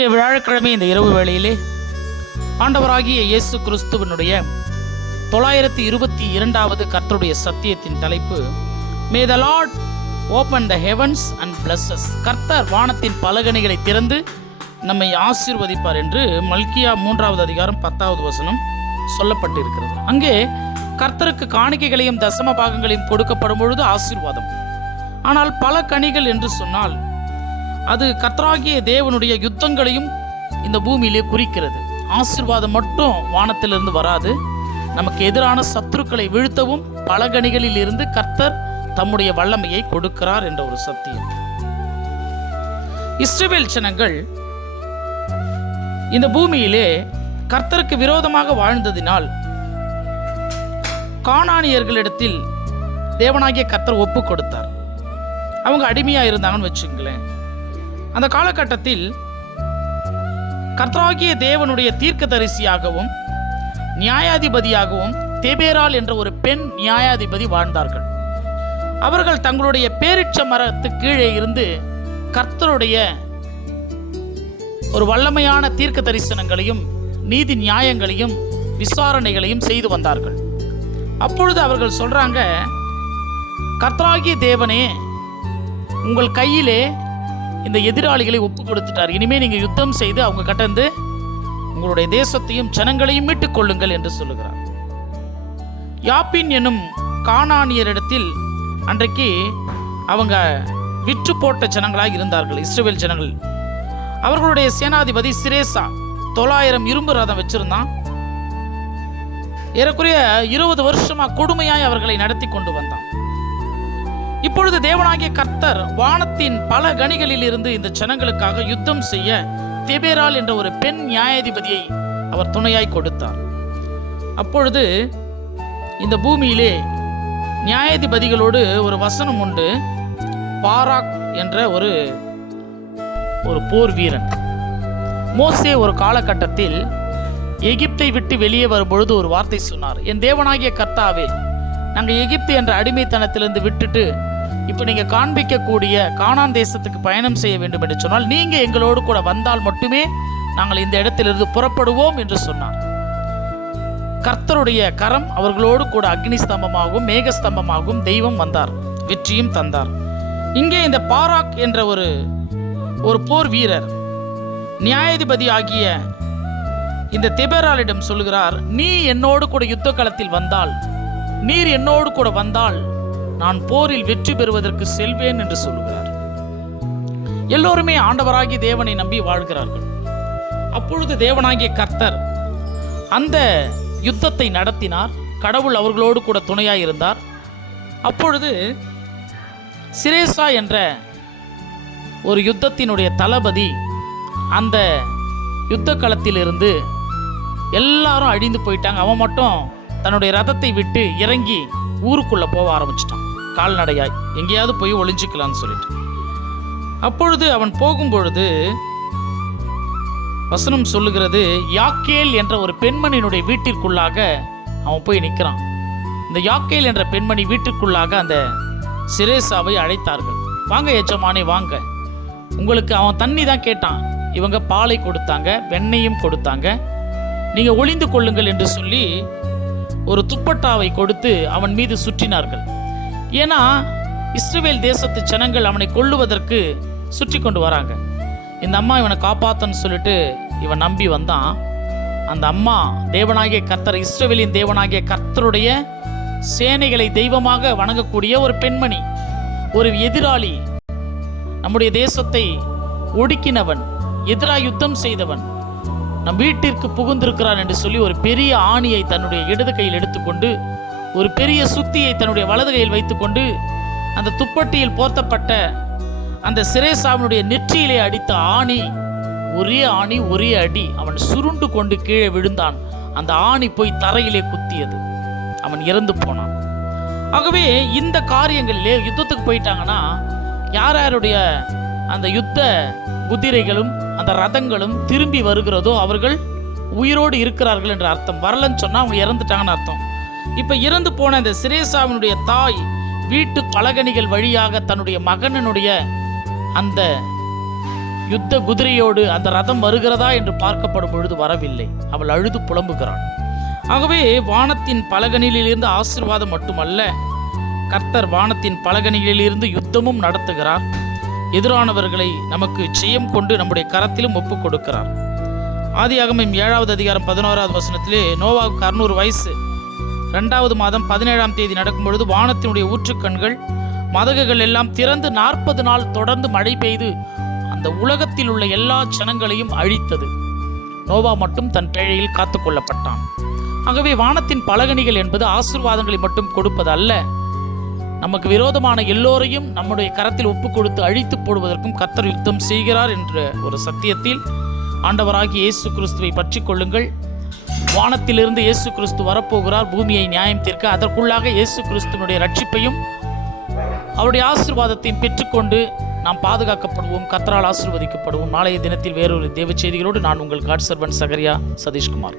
வியாழக்கிழமை இந்த இரவு வேளையிலே ஆண்டவராகிய இயேசு கிறிஸ்துவனுடைய 922வது கர்த்தருடைய சத்தியத்தின் தலைப்பு may the lord open the heavens and blesses. கர்த்தர் வானத்தின் பலகணிகளை திறந்து நம்மை ஆசீர்வதிப்பார் என்று மல்கியா 3வது அதிகாரம் 10வது வசனம் சொல்லப்பட்டிருக்கிறது. அங்கே கர்த்தருக்கு காணிக்கைகளையும் தசம பாகங்களையும் கொடுக்கப்படும் பொழுது ஆசீர்வாதம். ஆனால் பல கனிகள் என்று சொன்னால் அது கர்த்தராகிய தேவனுடைய யுத்தங்களையும் இந்த பூமியிலே குறிக்கிறது. ஆசீர்வாதம் மட்டும் வானத்திலிருந்து வராது. நமக்கு எதிரான சத்துருக்களை வீழ்த்தவும் பல கனிகளில் இருந்து கர்த்தர் தம்முடைய வல்லமையை கொடுக்கிறார் என்ற ஒரு சத்தியம். இஸ்ரவேல் ஜனங்கள் இந்த பூமியிலே கர்த்தருக்கு விரோதமாக வாழ்ந்ததினால் கானானியர்களிடத்தில் தேவனாகிய கர்த்தர் ஒப்பு கொடுத்தார். அவங்க அடிமையா இருந்தாங்கன்னு வச்சுங்களேன். அந்த காலகட்டத்தில் கர்த்தராகிய தேவனுடைய தீர்க்கதரிசியாகவும் நியாயாதிபதியாகவும் தேபேரால் என்ற ஒரு பெண் நியாயாதிபதி வாழ்ந்தார்கள். அவர்கள் தங்களுடைய பேரிச்ச மரத்துக்கு கீழே இருந்து கர்த்தருடைய ஒரு வல்லமையான தீர்க்க தரிசனங்களையும் நீதி நியாயங்களையும் விசாரணைகளையும் செய்து வந்தார்கள். அப்பொழுது அவர்கள் சொல்றாங்க, கர்த்தராகிய தேவனே, உங்கள் கையிலே இந்த எதிராளிகளை ஒப்பு கொடுத்துட்டார். இனிமே நீங்க யுத்தம் செய்து அவங்க கட்டந்து உங்களுடைய தேசத்தையும் ஜனங்களையும் மீட்டுக் கொள்ளுங்கள் என்று சொல்லுகிறார். யாப்பின் என்னும் கானானியரிடத்தில் அன்றைக்கு அவங்க விற்று போட்ட ஜனங்களாக இருந்தார்கள் இஸ்ரவேல் ஜனங்கள். அவர்களுடைய சேனாதிபதி சிரேசா 900 இரும்பு ரதம் வச்சிருந்தான். ஏறக்குறைய 20 வருஷமா கொடுமையாய் அவர்களை நடத்தி கொண்டு வந்தான். இப்பொழுது தேவனாகிய கர்த்தர் வானத்தின் பல கனிகளில் இருந்து இந்த ஜனங்களுக்காக யுத்தம் செய்ய தேபேரால் என்ற ஒரு பெண் நியாயாதிபதியை அவர் துணையாய் கொடுத்தார். அப்பொழுது இந்த பூமியிலே நியாயாதிபதிகளோடு ஒரு வசனம் உண்டு. பாராக் என்ற ஒரு போர் வீரன். மோசே ஒரு காலகட்டத்தில் எகிப்தை விட்டு வெளியே வரும்பொழுது ஒரு வார்த்தை சொன்னார். என் தேவனாகிய கர்த்தாவே, நாங்கள் எகிப்து என்ற அடிமைத்தனத்திலிருந்து விட்டுட்டு இப்போ நீங்கள் காண்பிக்கக்கூடிய கானான் தேசத்துக்கு பயணம் செய்ய வேண்டும் என்று சொன்னால் நீங்கள் எங்களோடு கூட வந்தால் மட்டுமே நாங்கள் இந்த இடத்திலிருந்து புறப்படுவோம் என்று சொன்னார். கர்த்தருடைய கரம் அவர்களோடு கூட அக்னி ஸ்தம்பமாகவும் மேக ஸ்தம்பமாகவும் தெய்வம் வந்தார், வெற்றியும் தந்தார். இங்கே இந்த பாராக் என்ற ஒரு போர் வீரர் நியாயாதிபதி ஆகிய இந்த தெபேராலிடம் சொல்லுகிறார், நீ என்னோடு கூட யுத்த களத்தில் வந்தால், நீர் என்னோடு கூட வந்தால் நான் போரில் வெற்றி பெறுவதற்கு செல்வேன் என்று சொல்லுகிறார். எல்லோருமே ஆண்டவராகிய தேவனை நம்பி வாழ்கிறார்கள். அப்பொழுது தேவனாகிய கர்த்தர் அந்த யுத்தத்தை நடத்தினார். கடவுள் அவர்களோடு கூட துணையாய் இருந்தார். அப்பொழுது சிரேசா என்ற ஒரு யுத்தத்தினுடைய தளபதி அந்த யுத்த களத்திலிருந்து எல்லாரும் அழிந்து போயிட்டாங்க. அவன் மட்டும் தன்னுடைய ரதத்தை விட்டு இறங்கி ஊருக்குள்ள போக ஆரம்பிச்சிட்டான், கால்நடையாய் எங்கேயாவது போய் ஒளிஞ்சிக்கலான்னு சொல்லிட்டு. அப்பொழுது அவன் போகும்பொழுது வசனம் சொல்லுகிறது, யாக்கேல் என்ற ஒரு பெண்மணியினுடைய வீட்டிற்குள்ளாக அவன் போய் நிற்கிறான். இந்த யாக்கேல் என்ற பெண்மணி வீட்டிற்குள்ளாக அந்த சிரேசாவை அழைத்தார்கள். வாங்க எஜமானே வாங்க, உங்களுக்கு அவன் தண்ணி தான் கேட்டான், இவங்க பாலை கொடுத்தாங்க, வெண்ணையும் கொடுத்தாங்க, நீங்க ஒளிந்து கொள்ளுங்கள் என்று சொல்லி ஒரு துப்பட்டாவை கொடுத்து அவன் மீது சுற்றினார்கள். ஏன்னா இஸ்ரவேல் தேசத்து ஜனங்கள் அவனை கொல்லுவதற்கு சுற்றி கொண்டு வராங்க. இந்த அம்மா இவனை காப்பாத்தன்னு சொல்லிட்டு இவன் நம்பி வந்தான். அந்த அம்மா தேவனாகிய கர்த்தர், இஸ்ரவேலின் தேவனாகிய கர்த்தருடைய சேனைகளை தெய்வமாக வணங்கக்கூடிய ஒரு பெண்மணி, ஒரு எதிராளி, நம்முடைய தேசத்தை ஒடுக்கினவன், எதிராக யுத்தம் செய்தவன் நம் வீட்டிற்கு புகுந்திருக்கிறான் என்று சொல்லி ஒரு பெரிய ஆணியை தன்னுடைய இடது கையில் எடுத்துக்கொண்டு, ஒரு பெரிய சுத்தியை தன்னுடைய வலது கையில் வைத்துக்கொண்டு, அந்த துப்பட்டியில் போர்த்தப்பட்ட அந்த சிரேசாவினுடைய நெற்றியிலே அடித்த ஆணி, ஒரே ஆணி ஒரே அடி, அவன் சுருண்டு கொண்டு கீழே விழுந்தான். அந்த ஆணி போய் தரையிலே குத்தியது, அவன் இறந்து போனான். ஆகவே இந்த காரியங்களிலே யுத்தத்துக்கு போயிட்டாங்கன்னா யார் யாருடைய அந்த யுத்த குதிரைகளும் அந்த ரதங்களும் திரும்பி வருகிறதோ அவர்கள் உயிரோடு இருக்கிறார்கள் என்ற அர்த்தம். வரலன்னு சொன்னா அவங்க இறந்துட்டாங்கன்னு அர்த்தம். இப்ப இறந்து போன இந்த சிரேசாவினுடைய தாய் வீட்டு பலகணிகள் வழியாக தன்னுடைய மகனுடைய அந்த யுத்த குதிரையோடு அந்த ரதம் வருகிறதா என்று பார்க்கப்படும் பொழுது வரவில்லை. அவள் அழுது புலம்புகிறாள். ஆகவே வானத்தின் பலகணியிலிருந்து ஆசீர்வாதம் மட்டுமல்ல, கர்த்தர் வானத்தின் பலகணிகளிலிருந்து யுத்தமும் நடத்துகிறார். எதிரானவர்களை நமக்கு ஜெயம் கொண்டு நம்முடைய கரத்திலும் ஒப்புக் கொடுக்கிறார். ஆதியாகமம் 7வது அதிகாரம் 11வது வசனத்திலே நோவாவுக்கு 600 வயசு 2வது மாதம் 17ஆம் தேதி நடக்கும் பொழுது வானத்தினுடைய ஊற்றுக்கண்கள் மதகுகள் எல்லாம் திறந்து 40 நாள் தொடர்ந்து மழை பெய்து அந்த உலகத்தில் உள்ள எல்லா ஜனங்களையும் அழித்தது. நோவா மட்டும் தன் பேழையில் காத்து கொள்ளப்பட்டான். ஆகவே வானத்தின் பலகணிகள் என்பது ஆசீர்வாதங்களை மட்டும் கொடுப்பது அல்ல, நமக்கு விரோதமான எல்லோரையும் நம்முடைய கரத்தில் ஒப்பு கொடுத்து அழித்து போடுவதற்கும் கர்த்தர் யுத்தம் செய்கிறார் என்ற ஒரு சத்தியத்தில் ஆண்டவராகிய இயேசு கிறிஸ்துவை பற்றி கொள்ளுங்கள். வானத்திலிருந்து இயேசு கிறிஸ்து வரப்போகிறார் பூமியை நியாயம் தீர்க்க. அதற்குள்ளாக இயேசு கிறிஸ்துவனுடைய ரட்சிப்பையும் அவருடைய ஆசீர்வாதத்தையும் பெற்றுக்கொண்டு நாம் பாதுகாக்கப்படுவோம், கர்த்தரால் ஆசீர்வதிக்கப்படுவோம். நாளைய தினத்தில் வேறொரு தேவ செய்திகளோடு நான் உங்கள் காட் சர்வன்ட் சகரியா சதீஷ்குமார்.